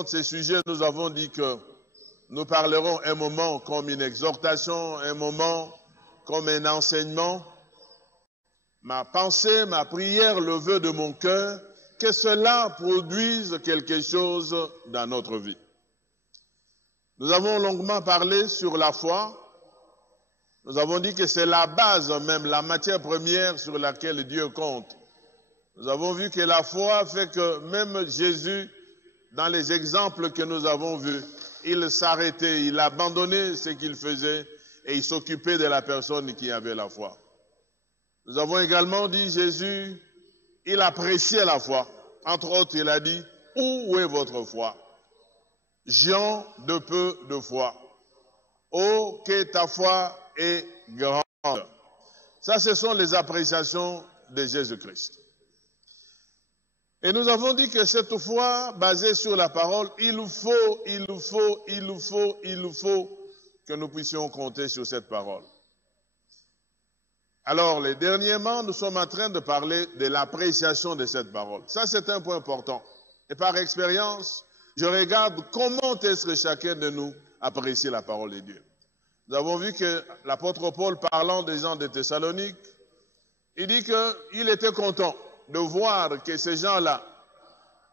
Concernant ces sujets, nous avons dit que nous parlerons un moment comme une exhortation, un moment comme un enseignement. Ma pensée, ma prière, le vœu de mon cœur, que cela produise quelque chose dans notre vie. Nous avons longuement parlé sur la foi. Nous avons dit que c'est la base même, la matière première sur laquelle Dieu compte. Nous avons vu que la foi fait que même Jésus, dans les exemples que nous avons vus, il s'arrêtait, il abandonnait ce qu'il faisait et il s'occupait de la personne qui avait la foi. Nous avons également dit Jésus, il appréciait la foi. Entre autres, il a dit, où est votre foi? Gens de peu de foi. Oh, que ta foi est grande. Ça, ce sont les appréciations de Jésus-Christ. Et nous avons dit que cette foi basée sur la parole, il faut que nous puissions compter sur cette parole. Alors, les dernièrement, nous sommes en train de parler de l'appréciation de cette parole. Ça, c'est un point important. Et par expérience, je regarde comment est-ce que chacun de nous apprécie la parole de Dieu. Nous avons vu que l'apôtre Paul, parlant des gens de Thessalonique, il dit qu'il était content de voir que ces gens-là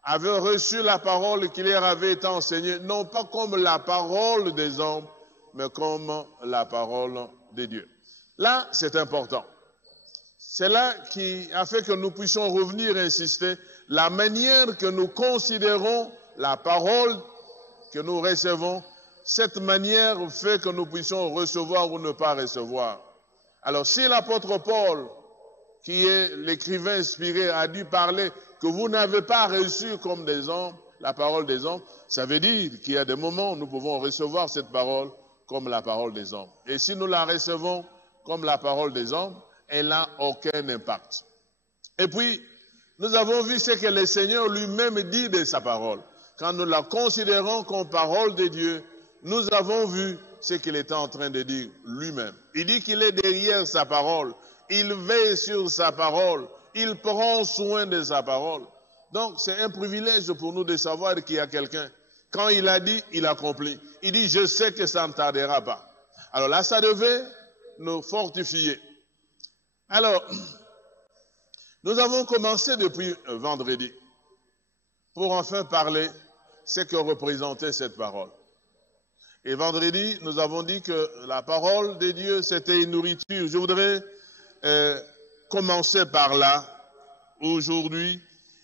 avaient reçu la parole qui leur avait été enseignée, non pas comme la parole des hommes, mais comme la parole de Dieu. Là, c'est important. C'est là qui a fait que nous puissions revenir et insister, la manière que nous considérons la parole que nous recevons, cette manière fait que nous puissions recevoir ou ne pas recevoir. Alors, si l'apôtre Paul, qui est l'écrivain inspiré, a dû parler que vous n'avez pas reçu comme des hommes, la parole des hommes, ça veut dire qu'il y a des moments où nous pouvons recevoir cette parole comme la parole des hommes. Et si nous la recevons comme la parole des hommes, elle n'a aucun impact. Et puis, nous avons vu ce que le Seigneur lui-même dit de sa parole. Quand nous la considérons comme parole de Dieu, nous avons vu ce qu'il était en train de dire lui-même. Il dit qu'il est derrière sa parole. Il veille sur sa parole. Il prend soin de sa parole. Donc, c'est un privilège pour nous de savoir qu'il y a quelqu'un. Quand il a dit, il accomplit. Il dit, je sais que ça ne tardera pas. Alors là, ça devait nous fortifier. Alors, nous avons commencé depuis vendredi pour enfin parler ce que représentait cette parole. Et vendredi, nous avons dit que la parole de Dieu, c'était une nourriture. Je voudrais commencer par là, aujourd'hui,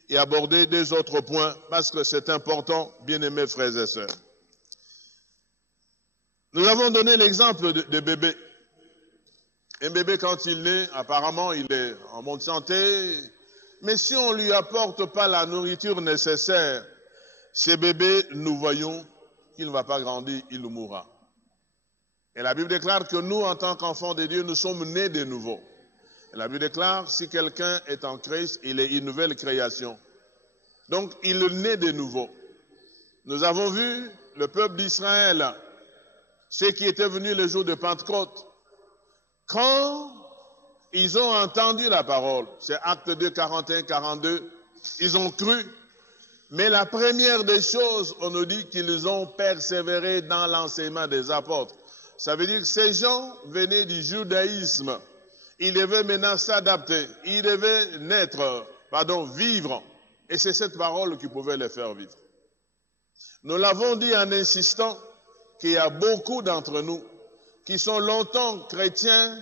et aborder deux autres points, parce que c'est important, bien-aimés frères et sœurs. Nous avons donné l'exemple de bébé. Un bébé, quand il naît, apparemment, il est en bonne santé, mais si on ne lui apporte pas la nourriture nécessaire, ce bébé, nous voyons qu'il ne va pas grandir, il mourra. Et la Bible déclare que nous, en tant qu'enfants de Dieu, nous sommes nés de nouveau. Et la Bible déclare, si quelqu'un est en Christ, il est une nouvelle création. Donc, il naît de nouveau. Nous avons vu le peuple d'Israël, ceux qui étaient venus le jour de Pentecôte, quand ils ont entendu la parole, c'est Actes 2, 41, 42, ils ont cru. Mais la première des choses, on nous dit qu'ils ont persévéré dans l'enseignement des apôtres. Ça veut dire que ces gens venaient du judaïsme. Ils devaient maintenant s'adapter. Ils devaient vivre. Et c'est cette parole qui pouvait les faire vivre. Nous l'avons dit en insistant qu'il y a beaucoup d'entre nous qui sont longtemps chrétiens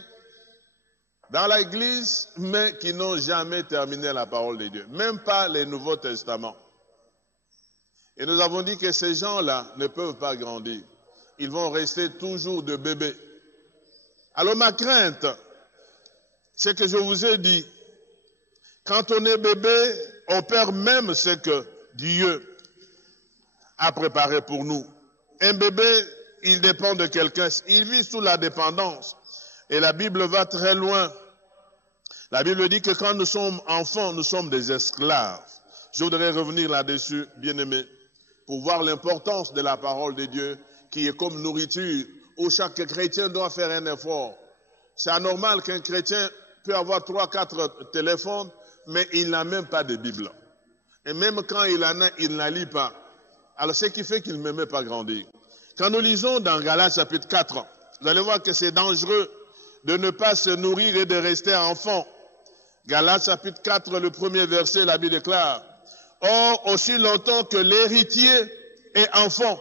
dans l'église, mais qui n'ont jamais terminé la parole de Dieu. Même pas les Nouveaux Testaments. Et nous avons dit que ces gens-là ne peuvent pas grandir. Ils vont rester toujours de bébés. Alors ma crainte, c'est que je vous ai dit, quand on est bébé, on perd même ce que Dieu a préparé pour nous. Un bébé, il dépend de quelqu'un. Il vit sous la dépendance. Et la Bible va très loin. La Bible dit que quand nous sommes enfants, nous sommes des esclaves. Je voudrais revenir là-dessus, bien-aimés, pour voir l'importance de la parole de Dieu, qui est comme nourriture, où chaque chrétien doit faire un effort. C'est anormal qu'un chrétien peut avoir 3, 4 téléphones, mais il n'a même pas de Bible. Et même quand il en a, il ne la lit pas. Alors, ce qui fait qu'il ne m'aimait pas grandir. Quand nous lisons dans Galates chapitre 4, vous allez voir que c'est dangereux de ne pas se nourrir et de rester enfant. Galates chapitre 4, le premier verset, la Bible déclare, « Or, aussi longtemps que l'héritier est enfant,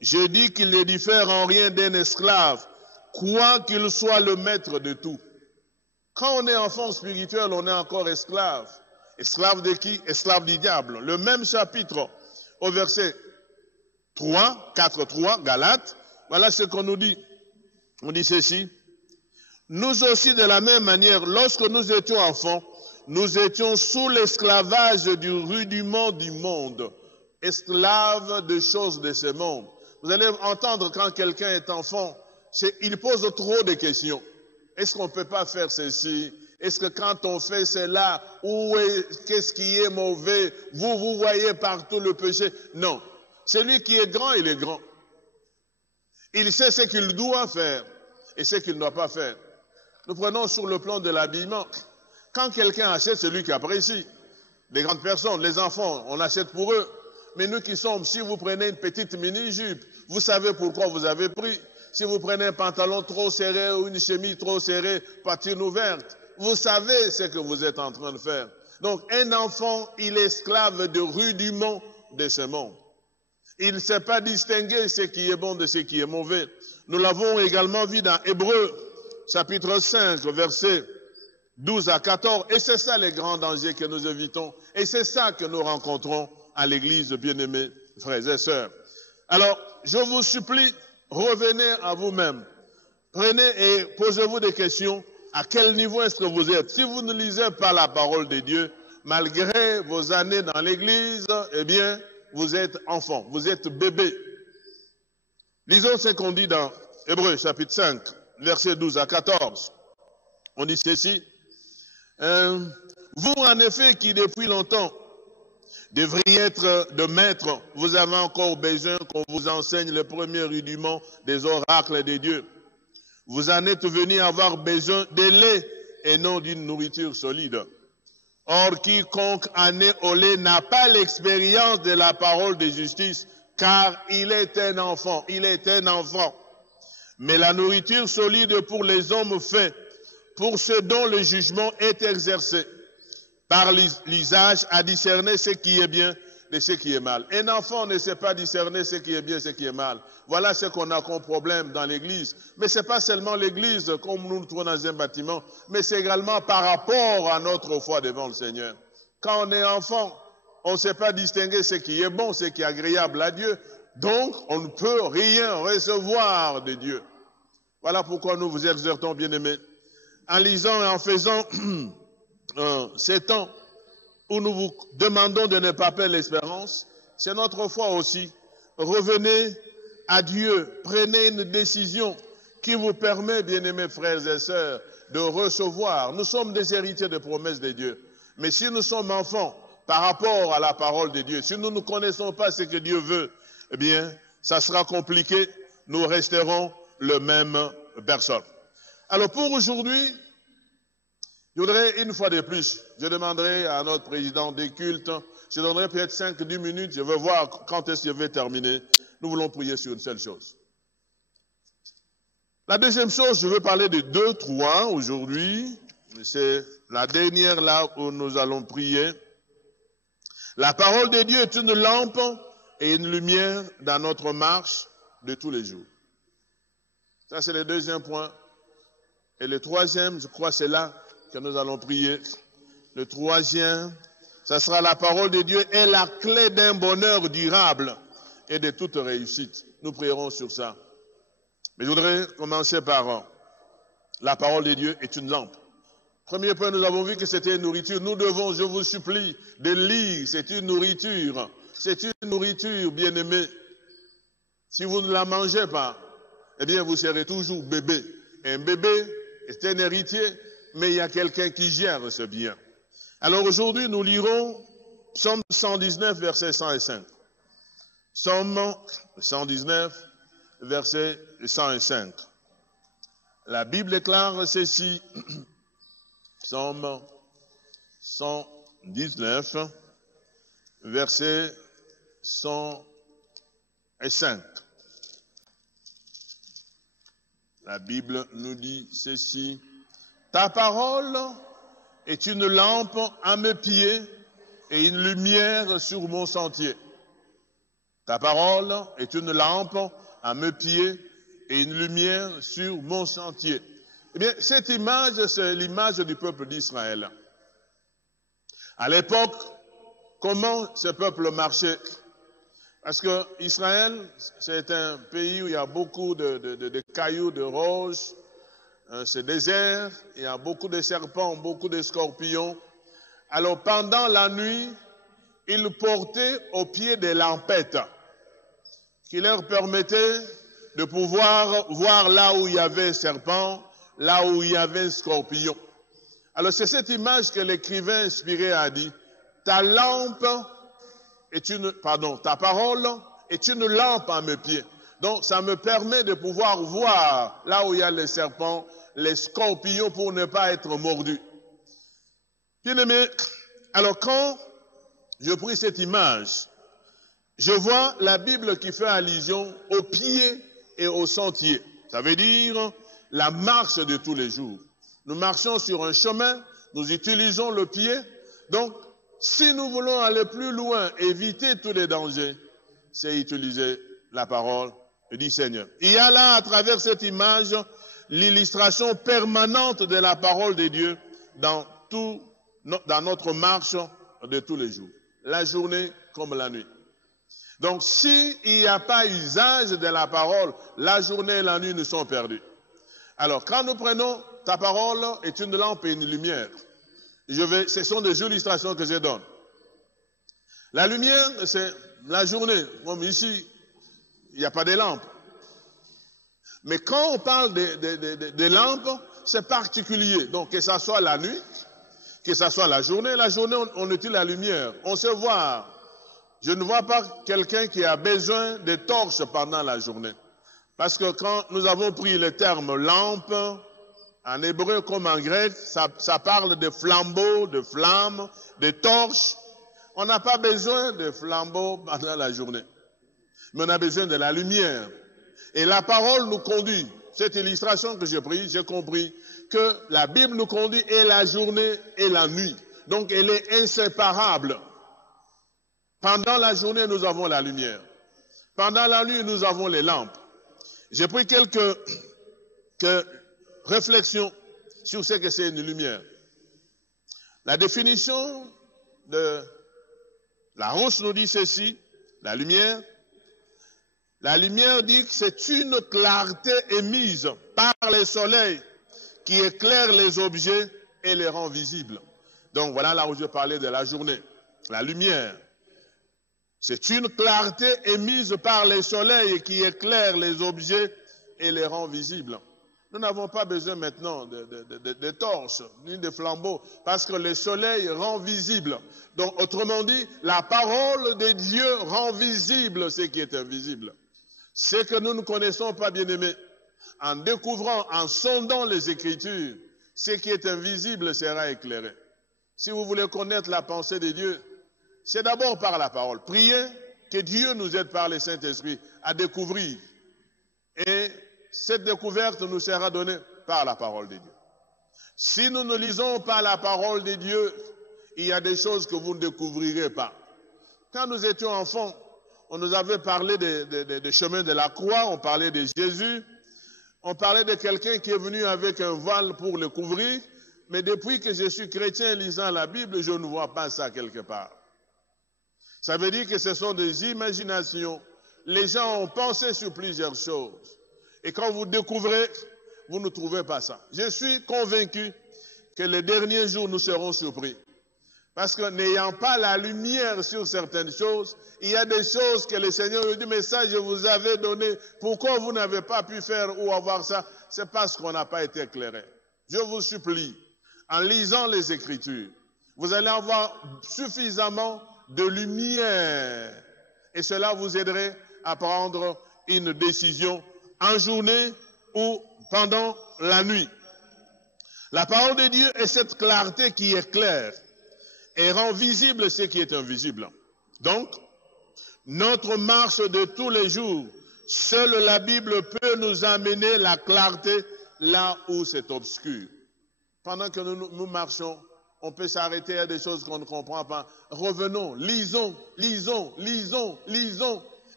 je dis qu'il ne diffère en rien d'un esclave, quoi qu'il soit le maître de tout. » Quand on est enfant spirituel, on est encore esclave. Esclave de qui? Esclave du diable. Le même chapitre, au verset 3, 4, 3, Galates, voilà ce qu'on nous dit. On dit ceci. Nous aussi, de la même manière, lorsque nous étions enfants, nous étions sous l'esclavage du rudiment du monde, esclaves de choses de ce monde. Vous allez entendre quand quelqu'un est enfant, il pose trop de questions. Est-ce qu'on ne peut pas faire ceci? Est-ce que quand on fait cela, qu'est-ce qui est mauvais? Vous voyez partout le péché. Non. Celui qui est grand, il est grand. Il sait ce qu'il doit faire et ce qu'il ne doit pas faire. Nous prenons sur le plan de l'habillement. Quand quelqu'un achète, c'est lui qui apprécie. Les grandes personnes, les enfants, on achète pour eux. Mais nous qui sommes, si vous prenez une petite mini-jupe, vous savez pourquoi vous avez pris. Si vous prenez un pantalon trop serré ou une chemise trop serrée, patine ouverte, vous savez ce que vous êtes en train de faire. Donc, un enfant, il est esclave de rudiments de ce monde. Il ne sait pas distinguer ce qui est bon de ce qui est mauvais. Nous l'avons également vu dans Hébreux, chapitre 5, versets 12 à 14. Et c'est ça les grands dangers que nous évitons. Et c'est ça que nous rencontrons à l'église, bien-aimés frères et sœurs. Alors, je vous supplie, revenez à vous-même. Prenez et posez-vous des questions. À quel niveau est-ce que vous êtes? Si vous ne lisez pas la parole de Dieu, malgré vos années dans l'église, eh bien, vous êtes enfant, vous êtes bébé. Lisons ce qu'on dit dans Hébreux chapitre 5, versets 12 à 14. On dit ceci. Vous, en effet, qui depuis longtemps devriez être de maître, vous avez encore besoin qu'on vous enseigne les premiers rudiments des oracles de Dieu. Vous en êtes venus avoir besoin de lait et non d'une nourriture solide. Or, quiconque en est au lait n'a pas l'expérience de la parole de justice, car il est un enfant. Il est un enfant. Mais la nourriture solide pour les hommes fait, pour ceux dont le jugement est exercé, par l'usage à discerner ce qui est bien de ce qui est mal. Un enfant ne sait pas discerner ce qui est bien et ce qui est mal. Voilà ce qu'on a comme problème dans l'église. Mais ce n'est pas seulement l'église comme nous nous trouvons dans un bâtiment, mais c'est également par rapport à notre foi devant le Seigneur. Quand on est enfant, on ne sait pas distinguer ce qui est bon, ce qui est agréable à Dieu. Donc, on ne peut rien recevoir de Dieu. Voilà pourquoi nous vous exhortons, bien-aimés, en lisant et en faisant ces temps où nous vous demandons de ne pas perdre l'espérance, c'est notre foi aussi. Revenez à Dieu, prenez une décision qui vous permet, bien-aimés frères et sœurs, de recevoir. Nous sommes des héritiers de promesses de Dieu. Mais si nous sommes enfants par rapport à la parole de Dieu, si nous ne connaissons pas ce que Dieu veut, eh bien, ça sera compliqué. Nous resterons le même personne. Alors pour aujourd'hui, je voudrais une fois de plus, je demanderai à notre président des cultes, je donnerai peut-être 5-10 minutes, je veux voir quand est-ce que je vais terminer. Nous voulons prier sur une seule chose. La deuxième chose, je veux parler de 2-3 aujourd'hui. C'est la dernière là où nous allons prier. La parole de Dieu est une lampe et une lumière dans notre marche de tous les jours. Ça, c'est le deuxième point. Et le troisième, je crois, c'est là que nous allons prier. Le troisième, ça sera la parole de Dieu est la clé d'un bonheur durable et de toute réussite. Nous prierons sur ça. Mais je voudrais commencer par la parole de Dieu est une lampe. Premier point, nous avons vu que c'était une nourriture. Nous devons, je vous supplie, de lire. C'est une nourriture. C'est une nourriture, bien-aimée. Si vous ne la mangez pas, eh bien, vous serez toujours bébé. Un bébé est un héritier, mais il y a quelqu'un qui gère ce bien. Alors aujourd'hui, nous lirons Psaume 119, versets 105. Psaume 119, versets 105. La Bible déclare ceci. Psaume 119, verset 105. et 5. La Bible nous dit ceci. Ta parole est une lampe à mes pieds et une lumière sur mon sentier. Ta parole est une lampe à mes pieds et une lumière sur mon sentier. Eh bien, cette image, c'est l'image du peuple d'Israël. À l'époque, comment ce peuple marchait? Parce que Israël, c'est un pays où il y a beaucoup de cailloux, de roches, c'est désert, il y a beaucoup de serpents, beaucoup de scorpions. Alors pendant la nuit, ils portaient au pied des lampettes qui leur permettaient de pouvoir voir là où il y avait serpent, là où il y avait scorpion. Alors c'est cette image que l'écrivain inspiré a dit, ta parole est une lampe à mes pieds. Donc ça me permet de pouvoir voir là où il y a les serpents, les scorpions pour ne pas être mordu. Bien aimé, alors quand je pris cette image, je vois la Bible qui fait allusion aux pieds et aux sentiers. Ça veut dire la marche de tous les jours. Nous marchons sur un chemin, nous utilisons le pied. Donc, si nous voulons aller plus loin, éviter tous les dangers, c'est utiliser la parole du Seigneur. Il y a là, à travers cette image, l'illustration permanente de la parole de Dieu dans notre marche de tous les jours, la journée comme la nuit. Donc, s'il n'y a pas usage de la parole, la journée et la nuit nous sont perdus. Alors, quand nous prenons ta parole est une lampe et une lumière. Ce sont des illustrations que je donne. La lumière, c'est la journée. Comme ici, il n'y a pas de lampes. Mais quand on parle de lampes, c'est particulier. Donc, que ce soit la nuit, que ce soit la journée, on utilise la lumière. On sait voir. Je ne vois pas quelqu'un qui a besoin de torches pendant la journée. Parce que quand nous avons pris le terme lampe, en hébreu comme en grec, ça parle de flambeaux, de flammes, de torches. On n'a pas besoin de flambeaux pendant la journée. Mais on a besoin de la lumière. Et la parole nous conduit. Cette illustration que j'ai prise, j'ai compris que la Bible nous conduit et la journée et la nuit. Donc elle est inséparable. Pendant la journée, nous avons la lumière. Pendant la nuit, nous avons les lampes. J'ai pris quelques réflexions sur ce que c'est une lumière. La définition de Larousse nous dit ceci, la lumière. La lumière dit que c'est une clarté émise par le soleil qui éclaire les objets et les rend visibles. Donc voilà là où je parlais de la journée. La lumière. C'est une clarté émise par le soleil qui éclaire les objets et les rend visibles. Nous n'avons pas besoin maintenant de torches ni de flambeaux parce que le soleil rend visible. Donc autrement dit, la parole de Dieu rend visible ce qui est invisible. Ce que nous ne connaissons pas, bien-aimés, en découvrant, en sondant les Écritures, ce qui est invisible sera éclairé. Si vous voulez connaître la pensée de Dieu, c'est d'abord par la parole. Priez que Dieu nous aide par le Saint-Esprit à découvrir. Et cette découverte nous sera donnée par la parole de Dieu. Si nous ne lisons pas la parole de Dieu, il y a des choses que vous ne découvrirez pas. Quand nous étions enfants, on nous avait parlé des chemins de la croix, on parlait de Jésus, on parlait de quelqu'un qui est venu avec un voile pour le couvrir, mais depuis que je suis chrétien lisant la Bible, je ne vois pas ça quelque part. Ça veut dire que ce sont des imaginations. Les gens ont pensé sur plusieurs choses. Et quand vous découvrez, vous ne trouvez pas ça. Je suis convaincu que les derniers jours, nous serons surpris. Parce que n'ayant pas la lumière sur certaines choses, il y a des choses que le Seigneur nous dit, mais ça, je vous avais donné. Pourquoi vous n'avez pas pu faire ou avoir ça? C'est parce qu'on n'a pas été éclairé. Je vous supplie, en lisant les Écritures, vous allez avoir suffisamment de lumière. Et cela vous aiderait à prendre une décision en journée ou pendant la nuit. La parole de Dieu est cette clarté qui éclaire et rend visible ce qui est invisible. Donc, notre marche de tous les jours. Seule la Bible peut nous amener la clarté là où c'est obscur. Pendant que nous marchons, on peut s'arrêter à des choses qu'on ne comprend pas. Revenons, lisons,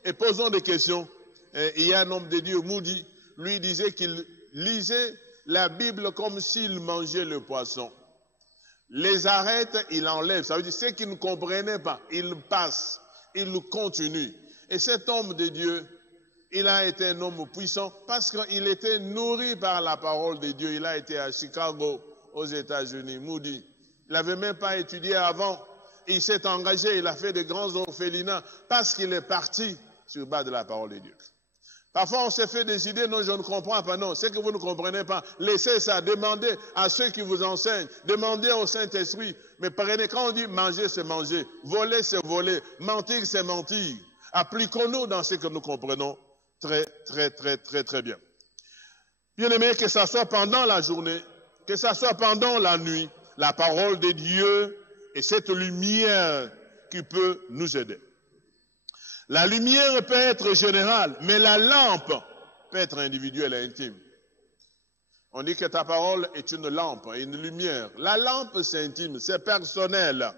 et posons des questions. Et il y a un homme de Dieu, Moody, lui disait qu'il lisait la Bible comme s'il mangeait le poisson. Les arrête, il enlève. Ça veut dire ceux qui ne comprenaient pas, il passe, il continue. Et cet homme de Dieu, il a été un homme puissant parce qu'il était nourri par la parole de Dieu. Il a été à Chicago, aux États-Unis, Moody. Il n'avait même pas étudié avant. Il s'est engagé, il a fait de grands orphelinats parce qu'il est parti sur base de la parole de Dieu. Parfois, on s'est fait des idées, non, je ne comprends pas. Non, c'est que vous ne comprenez pas. Laissez ça, demandez à ceux qui vous enseignent, demandez au Saint-Esprit. Mais prenez, quand on dit manger, c'est manger. Voler, c'est voler. Mentir, c'est mentir. Appliquons-nous dans ce que nous comprenons très bien. Bien aimé, que ça soit pendant la journée, que ça soit pendant la nuit, la parole de Dieu est cette lumière qui peut nous aider. La lumière peut être générale, mais la lampe peut être individuelle et intime. On dit que ta parole est une lampe, une lumière. La lampe, c'est intime, c'est personnel.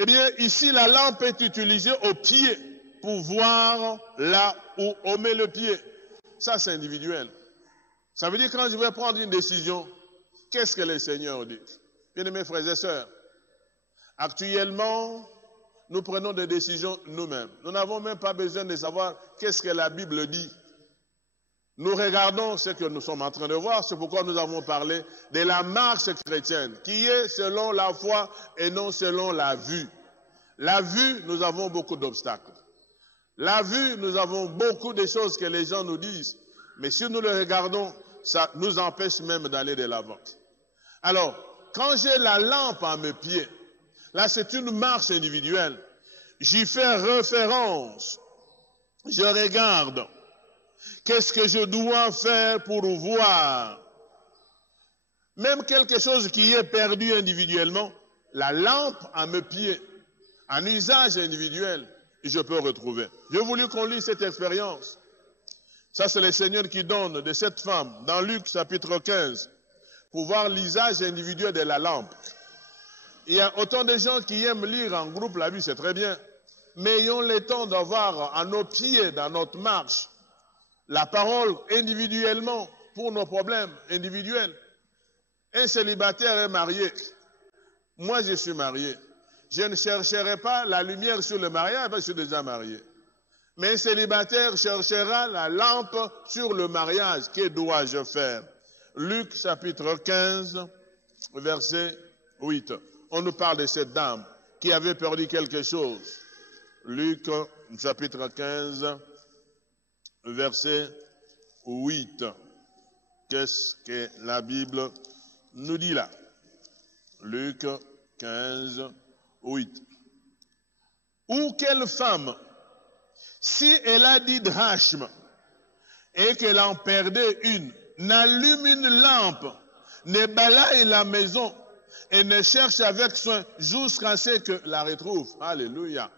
Eh bien, ici, la lampe est utilisée au pied pour voir là où on met le pied. Ça, c'est individuel. Ça veut dire que quand je vais prendre une décision, qu'est-ce que le Seigneur dit? Bien-aimés frères et sœurs, actuellement, nous prenons des décisions nous-mêmes. Nous n'avons même pas besoin de savoir qu'est-ce que la Bible dit. Nous regardons ce que nous sommes en train de voir. C'est pourquoi nous avons parlé de la marche chrétienne, qui est selon la foi et non selon la vue. La vue, nous avons beaucoup d'obstacles. La vue, nous avons beaucoup de choses que les gens nous disent. Mais si nous le regardons, ça nous empêche même d'aller de l'avant. Alors, quand j'ai la lampe à mes pieds, là, c'est une marche individuelle. J'y fais référence. Je regarde. Qu'est-ce que je dois faire pour voir? Même quelque chose qui est perdu individuellement, la lampe à mes pieds, un usage individuel, je peux retrouver. J'ai voulu qu'on lise cette expérience. Ça, c'est le Seigneur qui donne de cette femme, dans Luc chapitre 15, pour voir l'usage individuel de la lampe. Il y a autant de gens qui aiment lire en groupe la Bible, c'est très bien. Mais ayons le temps d'avoir à nos pieds, dans notre marche, la parole individuellement pour nos problèmes individuels. Un célibataire est marié. Moi, je suis marié. Je ne chercherai pas la lumière sur le mariage parce que je suis déjà marié. Mais un célibataire cherchera la lampe sur le mariage. Que dois-je faire? Luc chapitre 15, verset 8. On nous parle de cette dame qui avait perdu quelque chose. Luc chapitre 15, verset 8. Qu'est-ce que la Bible nous dit là? Luc 15, 8. Ou quelle femme, si elle a 10 drachmes et qu'elle en perdait une, n'allume une lampe, ne balaye la maison et ne cherche avec soin jusqu'à ce que la retrouve. Alléluia.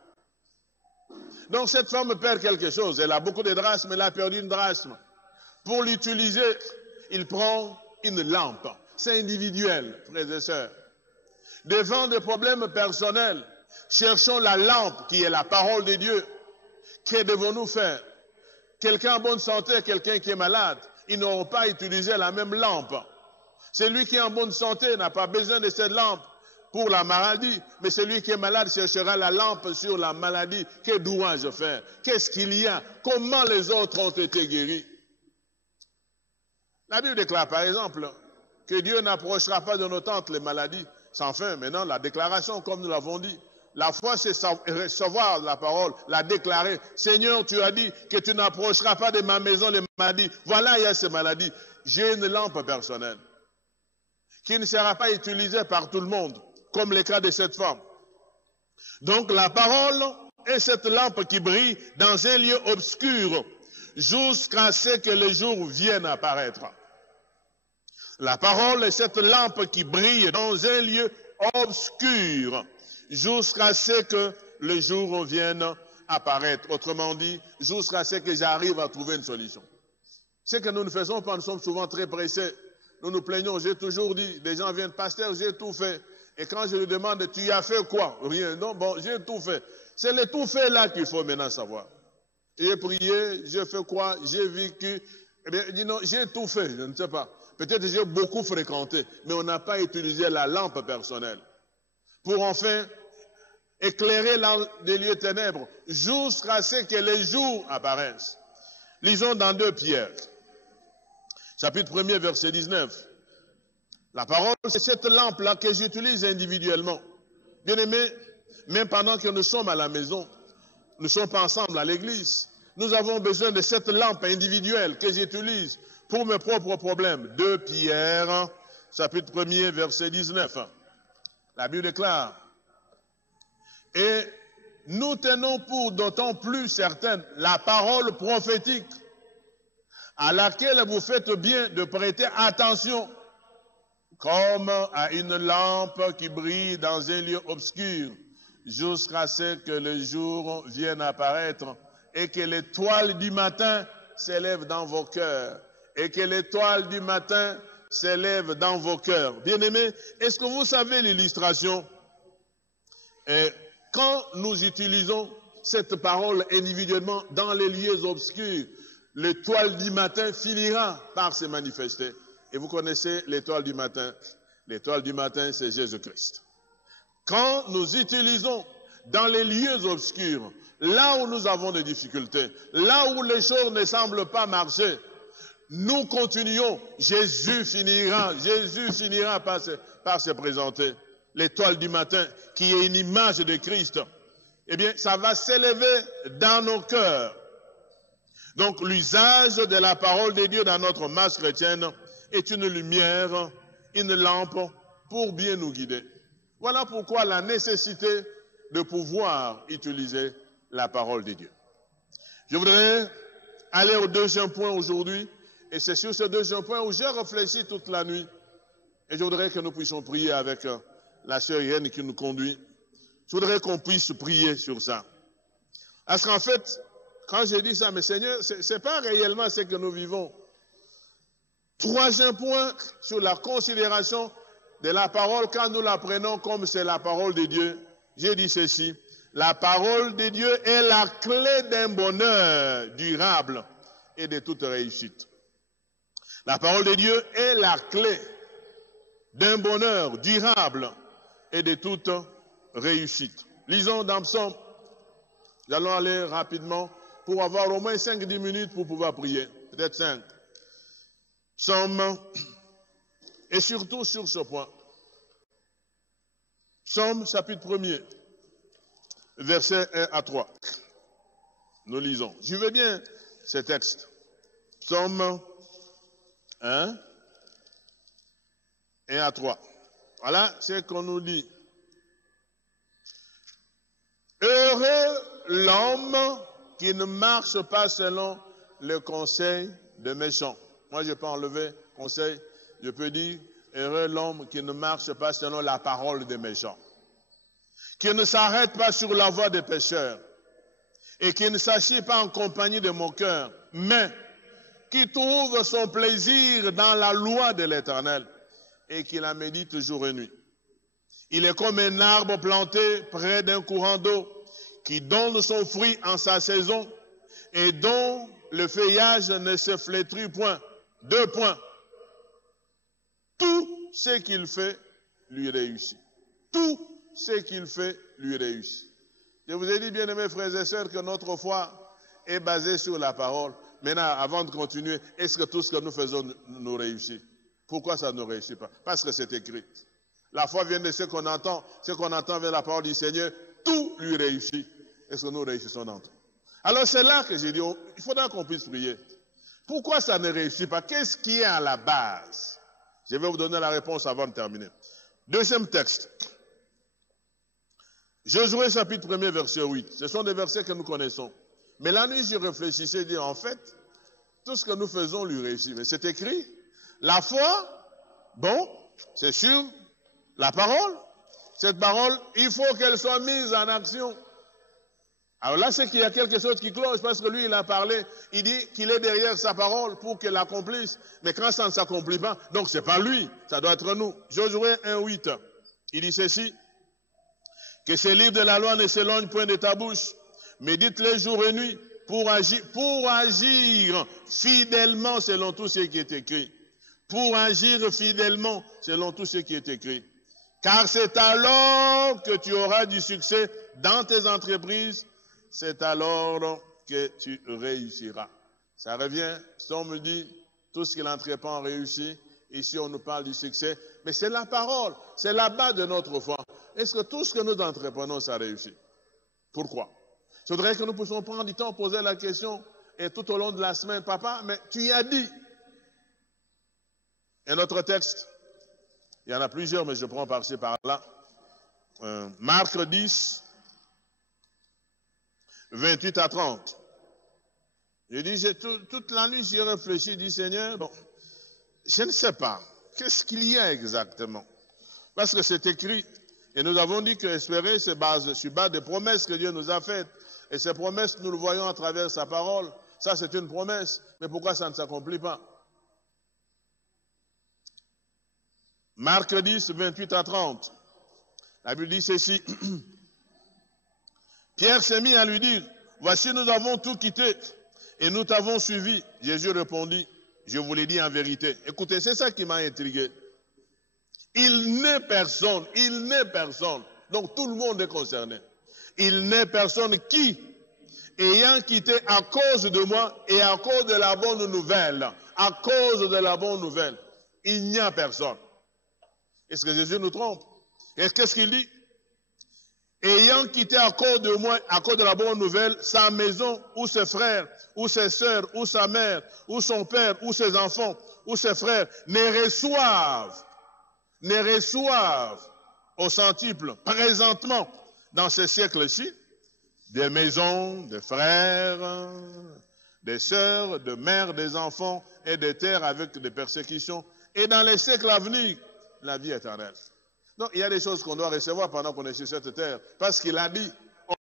Donc cette femme perd quelque chose. Elle a beaucoup de drachmes, elle a perdu une drachme. Pour l'utiliser, il prend une lampe. C'est individuel, frères et sœurs. Devant des problèmes personnels, cherchons la lampe qui est la parole de Dieu. Que devons-nous faire? Quelqu'un en bonne santé, quelqu'un qui est malade, ils n'auront pas utilisé la même lampe. Celui qui est en bonne santé n'a pas besoin de cette lampe pour la maladie, mais celui qui est malade cherchera la lampe sur la maladie. Que dois-je faire? Qu'est-ce qu'il y a? Comment les autres ont été guéris? La Bible déclare par exemple que Dieu n'approchera pas de nos tentes les maladies sans fin. Maintenant, la déclaration, comme nous l'avons dit, la foi, c'est recevoir la parole, la déclarer. Seigneur, tu as dit que tu n'approcheras pas de ma maison les maladies. Voilà, il y a ces maladies. J'ai une lampe personnelle qui ne sera pas utilisée par tout le monde, comme le cas de cette femme. Donc, la parole est cette lampe qui brille dans un lieu obscur jusqu'à ce que le jour vienne apparaître. La parole est cette lampe qui brille dans un lieu obscur jusqu'à ce que le jour vienne apparaître. Autrement dit, jusqu'à ce que j'arrive à trouver une solution. Ce que nous ne faisons pas, nous sommes souvent très pressés. Nous nous plaignons, j'ai toujours dit, des gens viennent, pasteur, j'ai tout fait. Et quand je lui demande, tu as fait quoi? Rien. Non, bon, j'ai tout fait. C'est le tout fait là qu'il faut maintenant savoir. J'ai prié, j'ai fait quoi? J'ai vécu. Eh bien, il dit non, j'ai tout fait, je ne sais pas. Peut-être que j'ai beaucoup fréquenté, mais on n'a pas utilisé la lampe personnelle pour enfin éclairer les lieux ténèbres jusqu'à ce que les jours apparaissent. Lisons dans 2 Pierre, chapitre 1er, verset 19. La parole, c'est cette lampe-là que j'utilise individuellement. Bien aimé, même pendant que nous sommes à la maison, nous ne sommes pas ensemble à l'église, nous avons besoin de cette lampe individuelle que j'utilise pour mes propres problèmes. 2 Pierre, chapitre 1er, verset 19. La Bible déclare, et nous tenons pour d'autant plus certaine la parole prophétique à laquelle vous faites bien de prêter attention, comme à une lampe qui brille dans un lieu obscur, jusqu'à ce que le jour vienne apparaître et que l'étoile du matin s'élève dans vos cœurs. Et que l'étoile du matin s'élève dans vos cœurs. Bien-aimés, est-ce que vous savez l'illustration? Quand nous utilisons cette parole individuellement dans les lieux obscurs, l'étoile du matin finira par se manifester. Et vous connaissez l'étoile du matin. L'étoile du matin, c'est Jésus-Christ. Quand nous utilisons dans les lieux obscurs, là où nous avons des difficultés, là où les choses ne semblent pas marcher, nous continuons. Jésus finira par se présenter. L'étoile du matin, qui est une image de Christ, eh bien, ça va s'élever dans nos cœurs. Donc, l'usage de la parole de Dieu dans notre marche chrétienne est une lumière, une lampe pour bien nous guider. Voilà pourquoi la nécessité de pouvoir utiliser la parole de Dieu. Je voudrais aller au deuxième point aujourd'hui, et c'est sur ce deuxième point où j'ai réfléchi toute la nuit, et je voudrais que nous puissions prier avec la sœur Irène qui nous conduit. Je voudrais qu'on puisse prier sur ça. Parce qu'en fait, quand j'ai dit ça, mais Seigneur, ce n'est pas réellement ce que nous vivons. Troisième point sur la considération de la parole, quand nous la prenons comme c'est la parole de Dieu, j'ai dit ceci, la parole de Dieu est la clé d'un bonheur durable et de toute réussite. La parole de Dieu est la clé d'un bonheur durable et de toute réussite. Lisons dans Psaume. Nous allons aller rapidement pour avoir au moins 5-10 minutes pour pouvoir prier. Peut-être 5. Psaume, et surtout sur ce point. Psaume chapitre 1er, versets 1 à 3. Nous lisons. Je veux bien ces textes. Psaume 1, 1 à 3. Voilà ce qu'on nous dit. Heureux l'homme qui ne marche pas selon le conseil des méchants. Moi, je peux enlever conseil. Je peux dire, heureux l'homme qui ne marche pas selon la parole des méchants. Qui ne s'arrête pas sur la voie des pécheurs. Et qui ne s'assied pas en compagnie de moqueurs. Mais qui trouve son plaisir dans la loi de l'Éternel. Et qui la médite jour et nuit. Il est comme un arbre planté près d'un courant d'eau, qui donne son fruit en sa saison, et dont le feuillage ne se flétrit point. 2 points. Tout ce qu'il fait lui réussit. Tout ce qu'il fait lui réussit. Je vous ai dit, bien-aimés frères et sœurs, que notre foi est basée sur la parole. Maintenant, avant de continuer, est-ce que tout ce que nous faisons nous réussit? Pourquoi ça ne réussit pas? Parce que c'est écrit. La foi vient de ce qu'on entend vers la parole du Seigneur, tout lui réussit. Est-ce que nous réussissons dans tout? Alors c'est là que j'ai dit, il faudra qu'on puisse prier. Pourquoi ça ne réussit pas? Qu'est-ce qui est à la base? Je vais vous donner la réponse avant de terminer. Deuxième texte. Josué chapitre 1er, verset 8. Ce sont des versets que nous connaissons. Mais la nuit, je réfléchissais et dis, en fait, tout ce que nous faisons lui réussit. Mais c'est écrit. La foi, bon, c'est sûr, la parole. Cette parole, il faut qu'elle soit mise en action. Alors là, c'est qu'il y a quelque chose qui cloche, parce que lui, il a parlé, il dit qu'il est derrière sa parole pour qu'elle l'accomplisse. Mais quand ça ne s'accomplit pas, donc c'est pas lui, ça doit être nous. Josué 1:8, il dit ceci, que ces livres de la loi ne s'éloignent point de ta bouche, médite-les jour et nuit pour agir fidèlement selon tout ce qui est écrit. Pour agir fidèlement selon tout ce qui est écrit. Car c'est alors que tu auras du succès dans tes entreprises, c'est alors que tu réussiras. Ça revient, si on me dit, tout ce qu'il entreprend réussit, ici on nous parle du succès, mais c'est la parole, c'est la base de notre foi. Est-ce que tout ce que nous entreprenons, ça réussit? Pourquoi? Je voudrais que nous puissions prendre du temps, poser la question, et tout au long de la semaine, papa, mais tu y as dit. Un autre texte, il y en a plusieurs, mais je prends par-ci, par-là. Marc 10, 28 à 30. Je dis, toute la nuit, j'y ai réfléchi, je dis, Seigneur, bon, je ne sais pas, qu'est-ce qu'il y a exactement? Parce que c'est écrit, et nous avons dit que espérer se base sur base des promesses que Dieu nous a faites. Et ces promesses, nous le voyons à travers sa parole. Ça, c'est une promesse, mais pourquoi ça ne s'accomplit pas? Marc 10, 28 à 30. La Bible dit ceci. Pierre s'est mis à lui dire, voici nous avons tout quitté et nous t'avons suivi. Jésus répondit, je vous l'ai dit en vérité. Écoutez, c'est ça qui m'a intrigué. Il n'est personne, donc tout le monde est concerné. Il n'est personne qui, ayant quitté à cause de moi et à cause de la bonne nouvelle, il n'y a personne. Est-ce que Jésus nous trompe? Et qu'est-ce qu'il dit? Ayant quitté à cause de moi, à cause de la bonne nouvelle, sa maison, ou ses frères, ou ses sœurs, ou sa mère, ou son père, ou ses enfants, ou ses frères, ne reçoivent au centuple, présentement, dans ce siècle-ci, des maisons, des frères, des sœurs, des mères, des enfants, et des terres avec des persécutions, et dans les siècles à venir, la vie éternelle. Donc, il y a des choses qu'on doit recevoir pendant qu'on est sur cette terre. Parce qu'il a dit,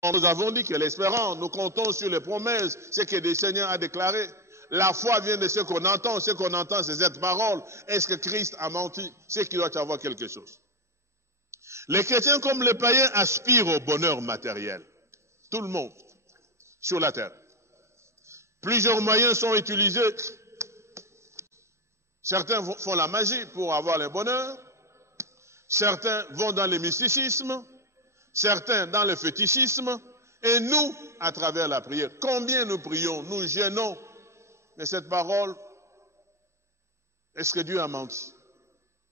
nous avons dit que l'espérance, nous comptons sur les promesses, ce que le Seigneur a déclaré. La foi vient de ce qu'on entend c'est cette parole. Est-ce que Christ a menti? C'est qu'il doit y avoir quelque chose. Les chrétiens comme les païens aspirent au bonheur matériel. Tout le monde, sur la terre. Plusieurs moyens sont utilisés. Certains font la magie pour avoir le bonheur. Certains vont dans le mysticisme. Certains dans le fétichisme. Et nous, à travers la prière, combien nous prions, nous jeûnons. Mais cette parole, est-ce que Dieu a menti?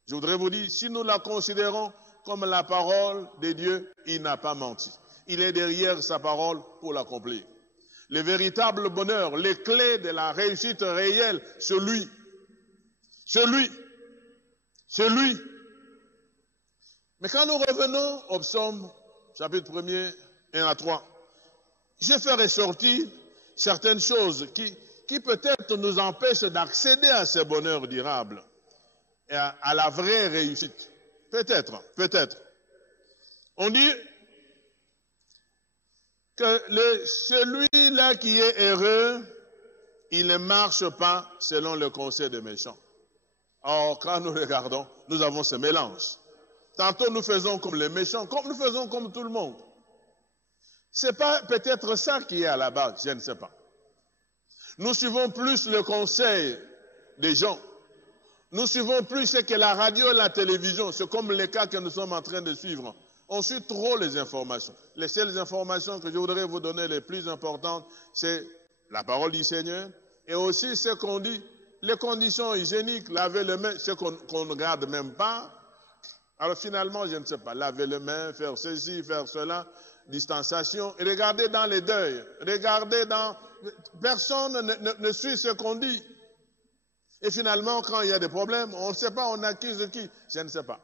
Je voudrais vous dire, si nous la considérons comme la parole de Dieu, il n'a pas menti. Il est derrière sa parole pour l'accomplir. Le véritable bonheur, les clés de la réussite réelle, celui. Mais quand nous revenons au psaume, chapitre 1er, 1 à 3, je fais ressortir certaines choses qui peut-être nous empêchent d'accéder à ce bonheur durable et à la vraie réussite. Peut-être. On dit que celui-là qui est heureux, il ne marche pas selon le conseil des méchants. Or, quand nous regardons, nous avons ce mélange. Tantôt nous faisons comme les méchants, comme nous faisons comme tout le monde. C'est pas peut-être ça qui est à la base, je ne sais pas. Nous suivons plus le conseil des gens. Nous suivons plus ce que la radio et la télévision, c'est comme les cas que nous sommes en train de suivre. On suit trop les informations. Les seules informations que je voudrais vous donner les plus importantes, c'est la parole du Seigneur et aussi ce qu'on dit, les conditions hygiéniques, laver les mains, ce qu'on ne regarde même pas. Alors finalement, je ne sais pas, laver les mains, faire ceci, faire cela, distanciation, et regardez dans les deuils, personne ne suit ce qu'on dit. Et finalement, quand il y a des problèmes, on ne sait pas, on accuse qui? Je ne sais pas.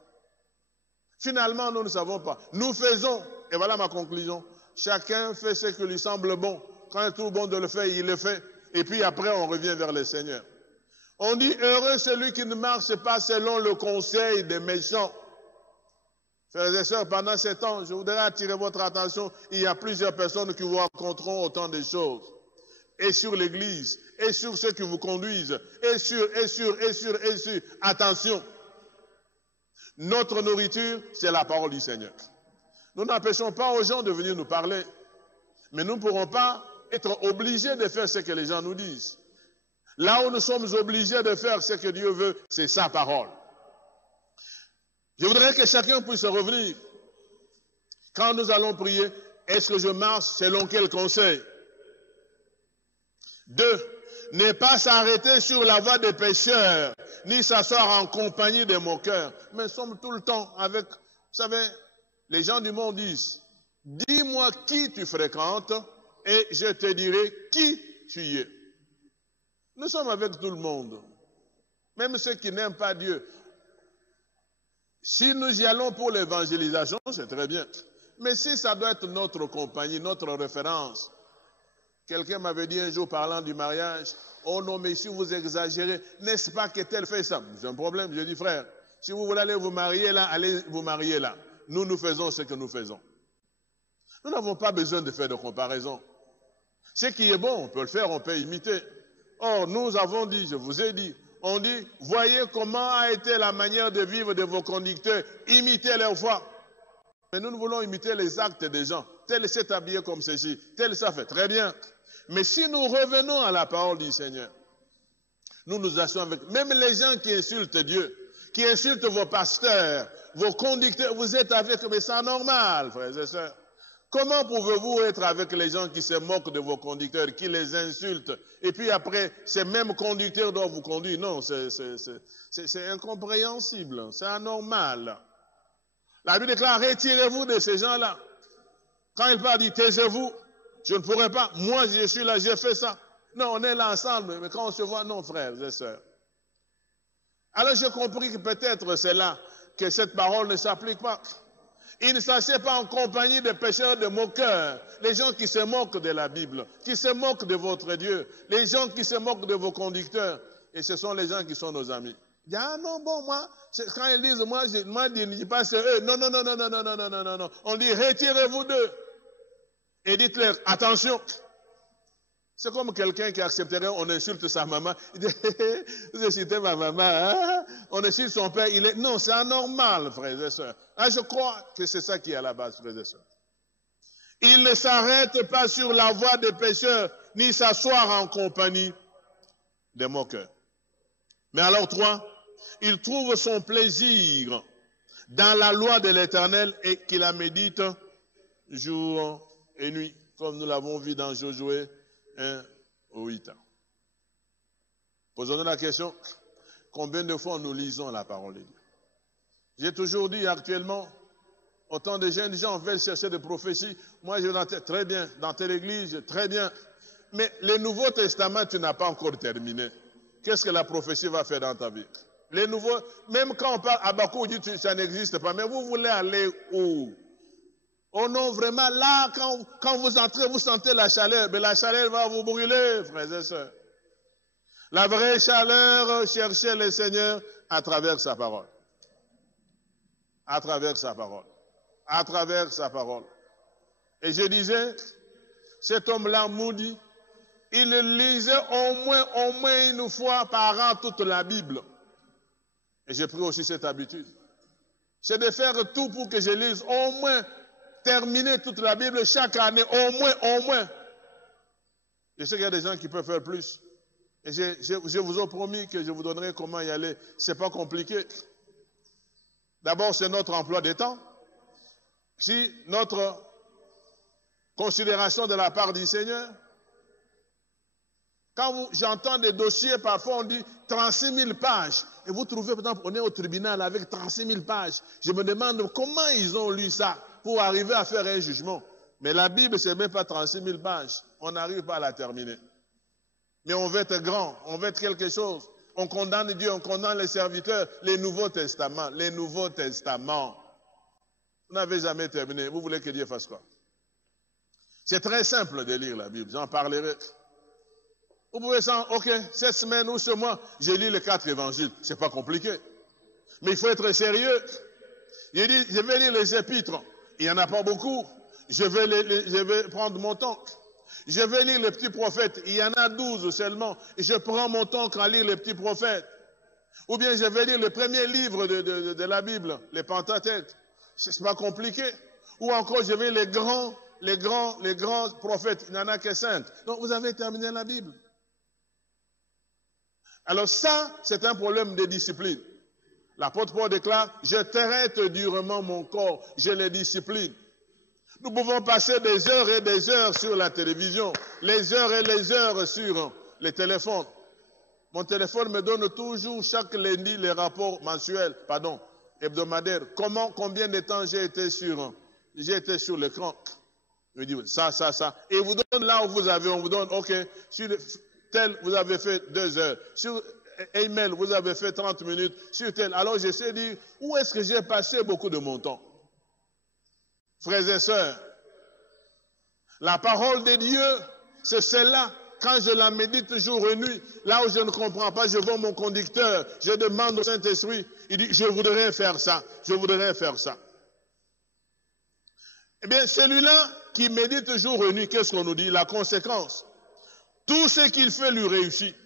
Finalement, nous ne savons pas. Nous faisons, et voilà ma conclusion, chacun fait ce qui lui semble bon. Quand il est tout bon de le faire, il le fait. Et puis après, on revient vers le Seigneur. On dit, heureux celui qui ne marche pas selon le conseil des méchants. Frères et sœurs, pendant ces temps, je voudrais attirer votre attention. Il y a plusieurs personnes qui vous raconteront autant de choses. Et sur l'Église, et sur ceux qui vous conduisent, et sur. Attention. Notre nourriture, c'est la parole du Seigneur. Nous n'empêchons pas aux gens de venir nous parler. Mais nous ne pourrons pas être obligés de faire ce que les gens nous disent. Là où nous sommes obligés de faire ce que Dieu veut, c'est sa parole. Je voudrais que chacun puisse revenir. Quand nous allons prier, est-ce que je marche selon quel conseil? 2. Ne pas s'arrêter sur la voie des pécheurs, ni s'asseoir en compagnie des moqueurs. Mais nous sommes tout le temps avec, vous savez, les gens du monde disent, dis-moi qui tu fréquentes et je te dirai qui tu es. Nous sommes avec tout le monde, même ceux qui n'aiment pas Dieu. Si nous y allons pour l'évangélisation, c'est très bien. Mais si ça doit être notre compagnie, notre référence. Quelqu'un m'avait dit un jour parlant du mariage, oh non, mais si vous exagérez, n'est-ce pas que tel fait ça? C'est un problème. J'ai dit, frère, si vous voulez aller vous marier là, allez vous marier là. Nous faisons ce que nous faisons. Nous n'avons pas besoin de faire de comparaison. Ce qui est bon, on peut le faire, on peut imiter. Or, nous avons dit, je vous ai dit, on dit, voyez comment a été la manière de vivre de vos conducteurs, imitez leur foi. Mais nous voulons imiter les actes des gens. Tel s'est habillé comme ceci, tel ça fait très bien. Mais si nous revenons à la parole du Seigneur, nous nous asseyons avec, même les gens qui insultent Dieu, qui insultent vos pasteurs, vos conducteurs, vous êtes avec eux, mais c'est anormal, frères et sœurs. Comment pouvez-vous être avec les gens qui se moquent de vos conducteurs, qui les insultent, et puis après, ces mêmes conducteurs doivent vous conduire? Non, c'est incompréhensible, c'est anormal. La Bible déclare, retirez-vous de ces gens-là. Quand il parle, dit, taisez-vous, je ne pourrai pas, moi je suis là, j'ai fait ça. Non, on est là ensemble, mais quand on se voit, non, frères et sœurs. Alors j'ai compris que peut-être c'est là que cette parole ne s'applique pas. Il ne s'assied pas en compagnie de pécheurs, de moqueurs, les gens qui se moquent de la Bible, qui se moquent de votre Dieu, les gens qui se moquent de vos conducteurs. Et ce sont les gens qui sont nos amis. Il dit, ah non, bon, moi, quand ils disent, moi, je ne dis pas c'est eux. Non. On dit, retirez-vous d'eux. Et dites-leur, attention. C'est comme quelqu'un qui accepterait, on insulte sa maman. Il dit, vous insultez ma maman, hein? On insulte son père. Non, c'est anormal, frères et sœurs. Ah, je crois que c'est ça qui est à la base, frères et sœurs. Il ne s'arrête pas sur la voie des pécheurs, ni s'asseoir en compagnie des moqueurs. Mais alors, 3, il trouve son plaisir dans la loi de l'Éternel et qu'il la médite jour et nuit, comme nous l'avons vu dans Josué 1 au 8 ans. Posons-nous la question, combien de fois nous lisons la parole de Dieu? J'ai toujours dit actuellement, autant de jeunes gens veulent chercher des prophéties. Moi, je dans très bien, dans telle église, très bien. Mais le Nouveau Testament, tu n'as pas encore terminé. Qu'est-ce que la prophétie va faire dans ta vie? Les nouveaux, même quand on parle à Habakkuk, on dit que ça n'existe pas. Mais vous voulez aller où? Oh non, vraiment, là, quand vous entrez, vous sentez la chaleur. Mais la chaleur va vous brûler, frères et sœurs. La vraie chaleur, cherchez le Seigneur à travers sa parole. À travers sa parole. À travers sa parole. Et je disais, cet homme-là, Moody, il lisait au moins une fois par an toute la Bible. Et j'ai pris aussi cette habitude. C'est de faire tout pour que je lise au moins, terminer toute la Bible chaque année, au moins. Je sais qu'il y a des gens qui peuvent faire plus. Et je vous ai promis que je vous donnerai comment y aller. Ce n'est pas compliqué. D'abord, c'est notre emploi des temps. Si notre considération de la part du Seigneur, quand j'entends des dossiers, parfois on dit 36 000 pages. Et vous trouvez, par exemple, on est au tribunal avec 36 000 pages. Je me demande comment ils ont lu ça pour arriver à faire un jugement. Mais la Bible, ce n'est même pas 36 000 pages. On n'arrive pas à la terminer. Mais on veut être grand, on veut être quelque chose. On condamne Dieu, on condamne les serviteurs, les Nouveaux Testaments. Les Nouveaux Testaments. Vous n'avez jamais terminé. Vous voulez que Dieu fasse quoi? C'est très simple de lire la Bible. J'en parlerai. Vous pouvez dire, ok, cette semaine ou ce mois, j'ai lu les 4 évangiles. Ce n'est pas compliqué. Mais il faut être sérieux. J'ai dit, je vais lire les épîtres. Il n'y en a pas beaucoup. Je vais prendre mon temps. Je vais lire les petits prophètes. Il y en a 12 seulement. Et je prends mon temps à lire les petits prophètes. Ou bien je vais lire le premier livre de la Bible, les Pentateuques. C'est pas compliqué. Ou encore je vais les grands prophètes. Il n'y en a que 5. Donc vous avez terminé la Bible. Alors ça, c'est un problème de discipline. L'apôtre Paul déclare, je traite durement mon corps, je le discipline. Nous pouvons passer des heures et des heures sur la télévision, les heures et les heures sur les téléphones. Mon téléphone me donne toujours chaque lundi les rapports hebdomadaires. Combien de temps j'ai été sur l'écran. Il me dit ça. Et il vous donne là où vous avez, on vous donne, ok, sur tel, vous avez fait 2 heures. Sur email, vous avez fait 30 minutes. Sur tel. Alors j'essaie de dire, où est-ce que j'ai passé beaucoup de mon temps? Frères et sœurs, la parole de Dieu, c'est celle-là. Quand je la médite jour et nuit, là où je ne comprends pas, je vois mon conducteur, je demande au Saint-Esprit, il dit, je voudrais faire ça, je voudrais faire ça. Eh bien, celui-là qui médite jour et nuit, qu'est-ce qu'on nous dit? La conséquence. Tout ce qu'il fait lui réussit.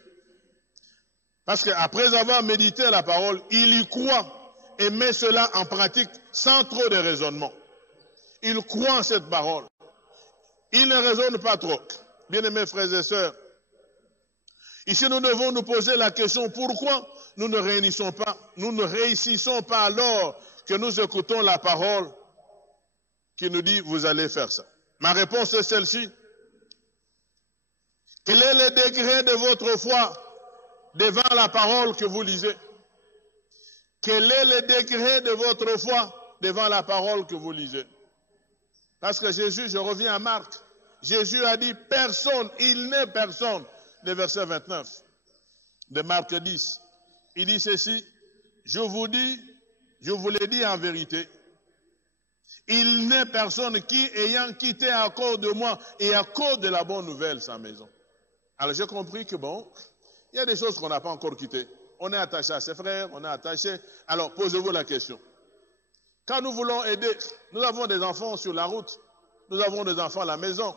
Parce qu'après avoir médité la parole, il y croit et met cela en pratique sans trop de raisonnement. Il croit en cette parole. Il ne raisonne pas trop. Bien-aimés frères et sœurs, ici nous devons nous poser la question, pourquoi nous ne réussissons pas alors que nous écoutons la parole qui nous dit, vous allez faire ça. Ma réponse est celle-ci. Quel est le degré de votre foi devant la parole que vous lisez? Quel est le degré de votre foi devant la parole que vous lisez? Parce que Jésus, je reviens à Marc, Jésus a dit personne, il n'est personne, le verset 29 de Marc 10. Il dit ceci, je vous l'ai dit en vérité, il n'est personne qui, ayant quitté à cause de moi et à cause de la bonne nouvelle sa maison. Alors j'ai compris que bon, il y a des choses qu'on n'a pas encore quittées. On est attaché à ses frères, on est attaché. Alors posez-vous la question. Quand nous voulons aider, nous avons des enfants sur la route, nous avons des enfants à la maison.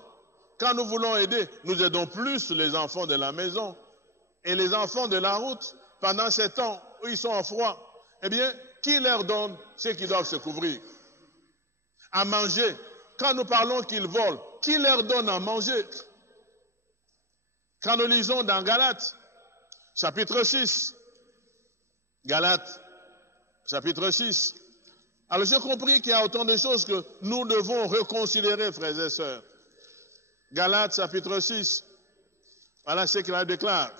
Quand nous voulons aider, nous aidons plus les enfants de la maison. Et les enfants de la route, pendant ces temps où ils sont en froid, eh bien, qui leur donne ce qu'ils doivent se couvrir? À manger. Quand nous parlons qu'ils volent, qui leur donne à manger? Quand nous lisons dans Galates, chapitre 6, Galates, chapitre 6, alors j'ai compris qu'il y a autant de choses que nous devons reconsidérer, frères et sœurs. Galates, chapitre 6, voilà ce qu'il déclare,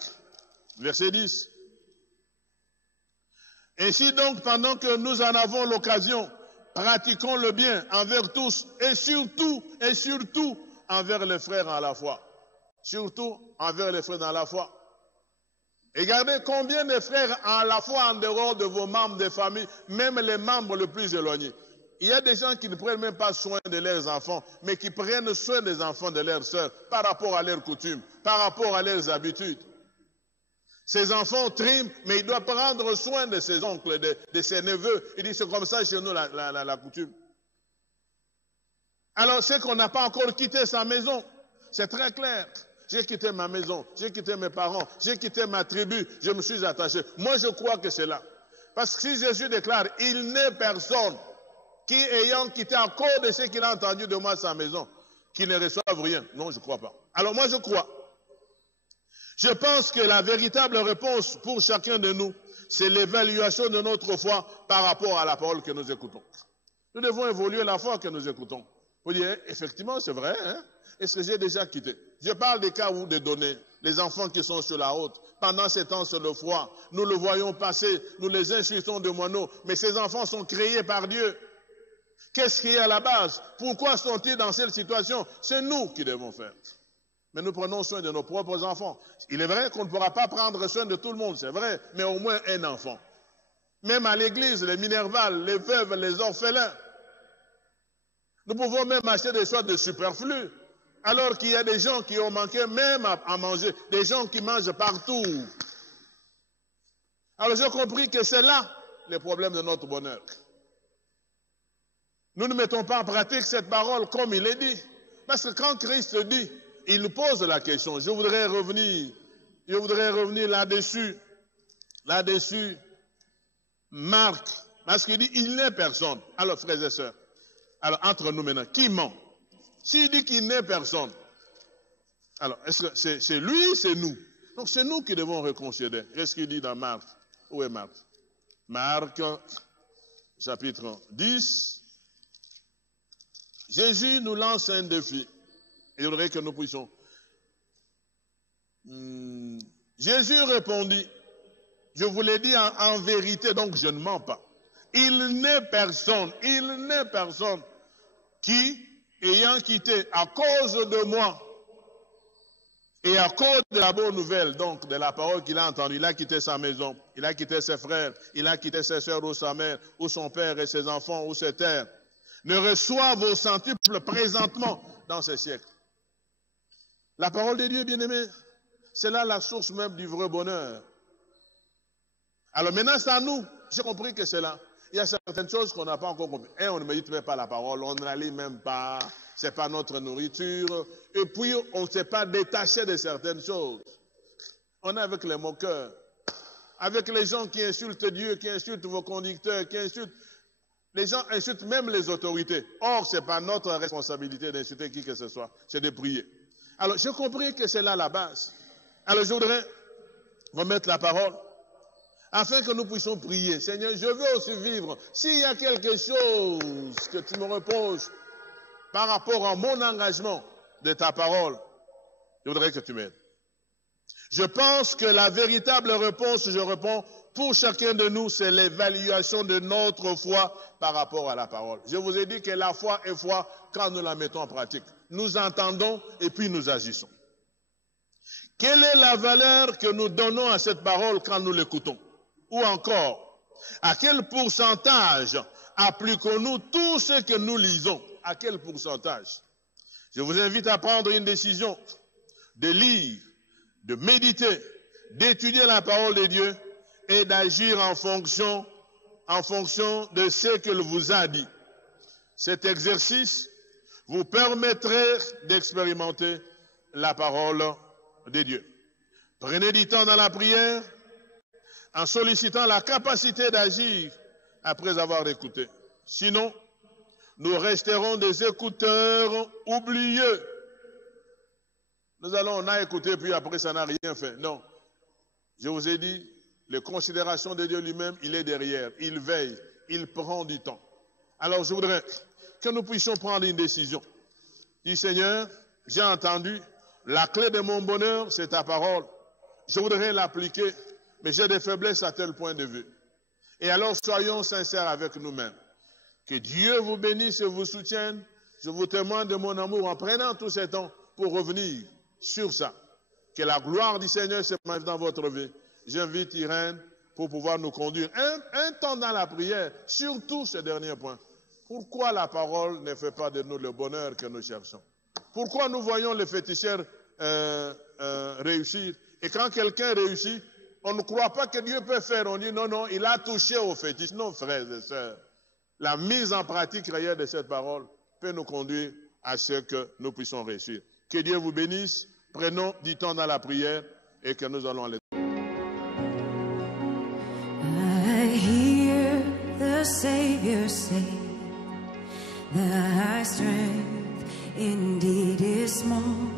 verset 10. Ainsi donc, pendant que nous en avons l'occasion, pratiquons le bien envers tous et surtout envers les frères à la foi. Surtout envers les frères dans la foi. Et regardez combien de frères à la foi en dehors de vos membres de famille, même les membres les plus éloignés. Il y a des gens qui ne prennent même pas soin de leurs enfants, mais qui prennent soin des enfants de leurs sœurs par rapport à leurs coutumes, par rapport à leurs habitudes. Ces enfants triment, mais ils doivent prendre soin de ses oncles, de ses neveux. Il dit, c'est comme ça chez nous la coutume. Alors, c'est qu'on n'a pas encore quitté sa maison. C'est très clair. J'ai quitté ma maison, j'ai quitté mes parents, j'ai quitté ma tribu, je me suis attaché. Moi, je crois que c'est là. Parce que si Jésus déclare, il n'est personne qui, ayant quitté à cause de ce qu'il a entendu de moi sa maison, qui ne reçoive rien. Non, je ne crois pas. Alors moi, je crois. Je pense que la véritable réponse pour chacun de nous, c'est l'évaluation de notre foi par rapport à la parole que nous écoutons. Nous devons évoluer la foi que nous écoutons. Vous dites, effectivement, c'est vrai, hein? Est-ce que j'ai déjà quitté? Je parle des cas où des données, les enfants qui sont sur la route, pendant ces temps sur le froid, nous le voyons passer, nous les insultons de moineaux, mais ces enfants sont créés par Dieu. Qu'est-ce qui est à la base? Pourquoi sont-ils dans cette situation? C'est nous qui devons faire. Mais nous prenons soin de nos propres enfants. Il est vrai qu'on ne pourra pas prendre soin de tout le monde, c'est vrai, mais au moins un enfant. Même à l'église, les minervales, les veuves, les orphelins. Nous pouvons même acheter des choses de superflu. Alors qu'il y a des gens qui ont manqué même à manger, des gens qui mangent partout. Alors j'ai compris que c'est là le problème de notre bonheur. nous ne mettons pas en pratique cette parole comme il est dit. Parce que quand Christ dit, il pose la question. Je voudrais revenir là-dessus. Marc, parce qu'il dit, il n'est personne. Alors, frères et sœurs, alors entre nous maintenant, qui ment? S'il dit qu'il n'est personne, alors, est-ce que c'est lui, c'est nous? Donc, c'est nous qui devons reconsidérer. Qu'est-ce qu'il dit dans Marc? Où est Marc? Marc, chapitre 10. Jésus nous lance un défi. Il faudrait que nous puissions. Jésus répondit, je vous l'ai dit en vérité, donc je ne mens pas. Il n'est personne qui, ayant quitté à cause de moi et à cause de la bonne nouvelle, donc de la parole qu'il a entendue, il a quitté sa maison, il a quitté ses frères, il a quitté ses soeurs ou sa mère, ou son père et ses enfants, ou ses terres, ne reçoivent au centuple présentement dans ces siècles. La parole de Dieu, bien-aimé, c'est là la source même du vrai bonheur. Alors maintenant, c'est à nous. J'ai compris que c'est là. Il y a certaines choses qu'on n'a pas encore compris. Et on ne médite même pas la parole, on ne la lit même pas. Ce n'est pas notre nourriture. Et puis, on ne s'est pas détaché de certaines choses. On est avec les moqueurs, avec les gens qui insultent Dieu, qui insultent vos conducteurs, qui insultent. Les gens insultent même les autorités. Or, ce n'est pas notre responsabilité d'insulter qui que ce soit, c'est de prier. Alors, j'ai compris que c'est là la base. Alors, je voudrais remettre la parole afin que nous puissions prier. Seigneur, je veux aussi vivre. S'il y a quelque chose que tu me reproches par rapport à mon engagement de ta parole, je voudrais que tu m'aides. Je pense que la véritable réponse, je réponds, pour chacun de nous, c'est l'évaluation de notre foi par rapport à la parole. Je vous ai dit que la foi est foi quand nous la mettons en pratique. Nous entendons et puis nous agissons. Quelle est la valeur que nous donnons à cette parole quand nous l'écoutons? Ou encore, à quel pourcentage appliquons-nous tout ce que nous lisons? À quel pourcentage? Je vous invite à prendre une décision de lire, de méditer, d'étudier la parole de Dieu et d'agir en fonction de ce qu'il vous a dit. Cet exercice vous permettrait d'expérimenter la parole de Dieu. Prenez du temps dans la prière en sollicitant la capacité d'agir après avoir écouté. Sinon, nous resterons des écouteurs oublieux. On a écouté, puis après, ça n'a rien fait. Non. Je vous ai dit, les considérations de Dieu lui-même, il est derrière. Il veille. Il prend du temps. Alors, je voudrais que nous puissions prendre une décision. Dis, Seigneur, j'ai entendu, la clé de mon bonheur, c'est ta parole. Je voudrais l'appliquer, mais j'ai des faiblesses à tel point de vue. Et alors, soyons sincères avec nous-mêmes. Que Dieu vous bénisse et vous soutienne. Je vous témoigne de mon amour en prenant tout ce temps pour revenir sur ça. Que la gloire du Seigneur se manifeste dans votre vie. J'invite Irène pour pouvoir nous conduire un temps dans la prière, surtout ce dernier point. Pourquoi la parole ne fait pas de nous le bonheur que nous cherchons? Pourquoi nous voyons les féticheurs réussir? Et quand quelqu'un réussit, on ne croit pas que Dieu peut faire. On dit non, il a touché au fétiche. Non, frères et sœurs. La mise en pratique réelle de cette parole peut nous conduire à ce que nous puissions réussir. Que Dieu vous bénisse. Prenons du temps dans la prière et que nous allons aller. I hear the Savior say, thy strength indeed is small.